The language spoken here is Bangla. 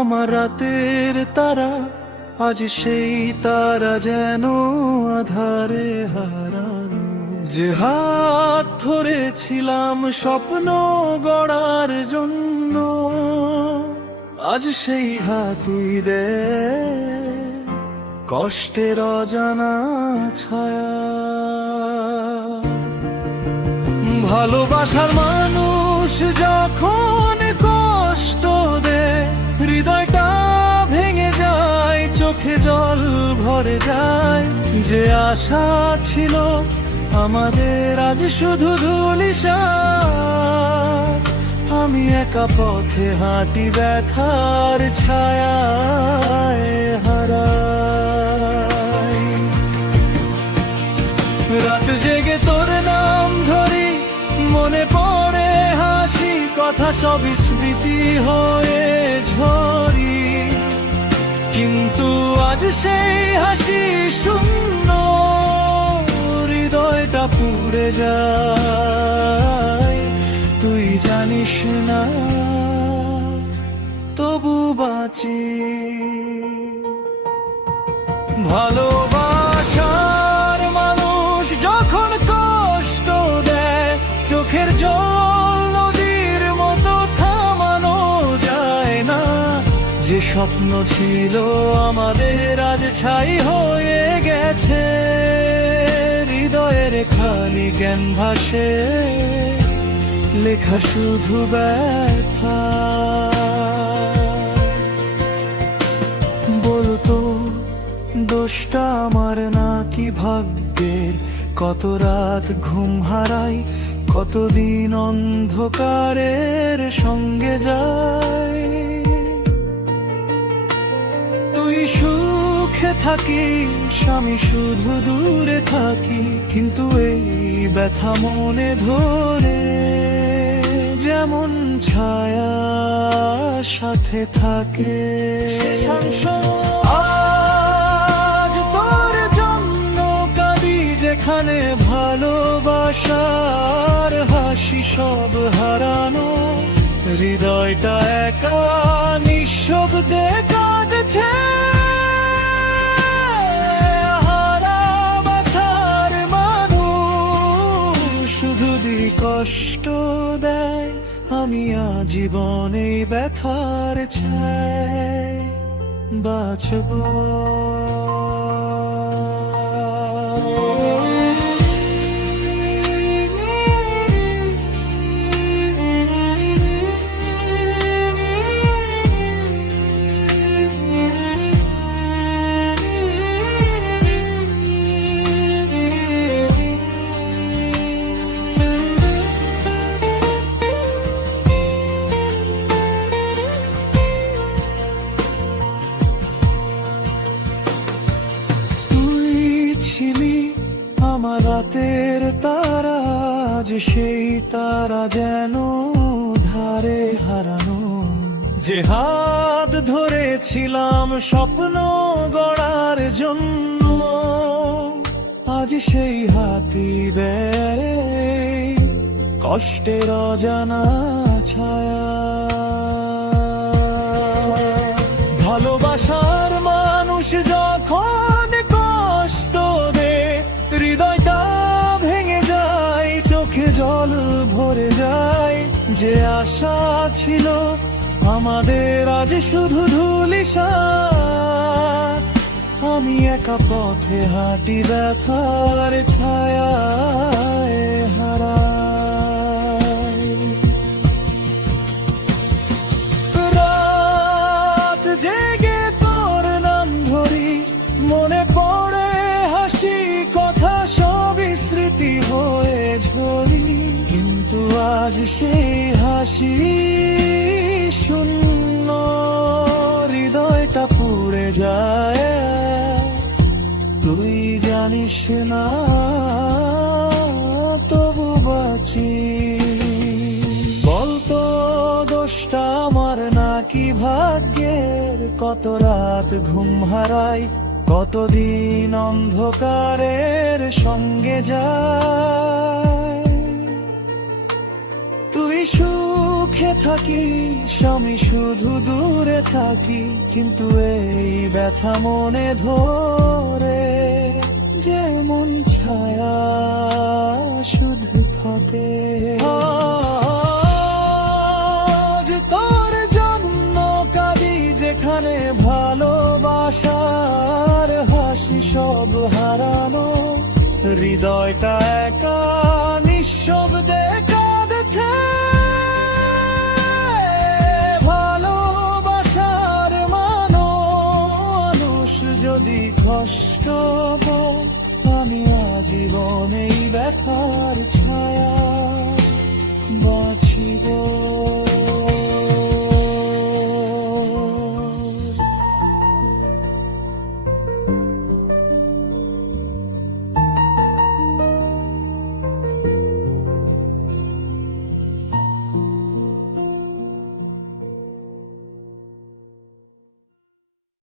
আমার রাতের তারা, আজ সেই তারা যেন আধারে হারানো। যে হাত ধরেছিলাম স্বপ্ন গড়ার জন্য, আজ সেই হাতুই দে। কষ্টের অজানা ছায়া। ভালোবাসার মানুষ যখন চোখে জল ভরে যায়। যে আশা ছিল আমাদের আজ শুধু ধুলিসা আমি একা পথে হাঁটি ব্যথার ছায়ায় হারাই। রাত জেগে তোর নাম ধরি, মনে পড়ে হাসি, কথা সবই স্মৃতি হয়ে ঝরি। সেই হাসি শূন্য, হৃদয়টা পুড়ে যায়। তুই জানিস না, তবু বাঁচি। ভালোবাসার মানুষ যখন কষ্ট দেয়, চোখের জল স্বপ্ন ছিল আমাদের আজ ছাই হয়ে গেছে। হৃদয়ের খালি জ্ঞান ভাসে লেখা শুধু ব্যথা। বলতো, দোষটা আমার নাকি ভাগ্যের? কত রাত ঘুম হারাই, কতদিন অন্ধকারের সঙ্গে যাই সুখে থাকিস স্বামী শুধু দূরে থাকি, কিন্তু এই ব্যথা মনে ধরে যেমন ছায়া সাথে থাকে। আজ তোর জন্য কাঁদি যেখানে ভালোবাসার হাসি সব হারানো, হৃদয়টা একা নিঃশব্দে কাঁদছে। কষ্ট দেয় আমি আজীবনে ব্যথার ছায় বাঁচব। সেই তারা যেন ধারে হারানো। যে হাত ধরেছিলাম স্বপ্ন গড়ার জন্য, আজ সেই হাতি ব্যয় কষ্টের অজানা ছায়া। চোখে জল ভরে যায়, যে আশা ছিল আমাদের আজ শুধু ধুলিসা আমি একা পথে হাঁটি ব্যথার ছায়া হারাই আজ সে হাসি শূন্য, হৃদয়টা পুড়ে যায়। তুই জানিস না, তবু বাঁচি। বলতো দোষটা আমার নাকি ভাগ্যের? কত রাত ঘুম হারাই, কতদিন অন্ধকারের সঙ্গে যায়। থাকিস আমি শুধু দূরে থাকি, কিন্তু এই ব্যথা মনে ধরে। যেমন ছায়া শুধু থাকে। তোর জন্য কাঁদি যেখানে ভালোবাসার হাসি সব হারানো। হৃদয়টা আজীবন এই ব্যথার ছায়া।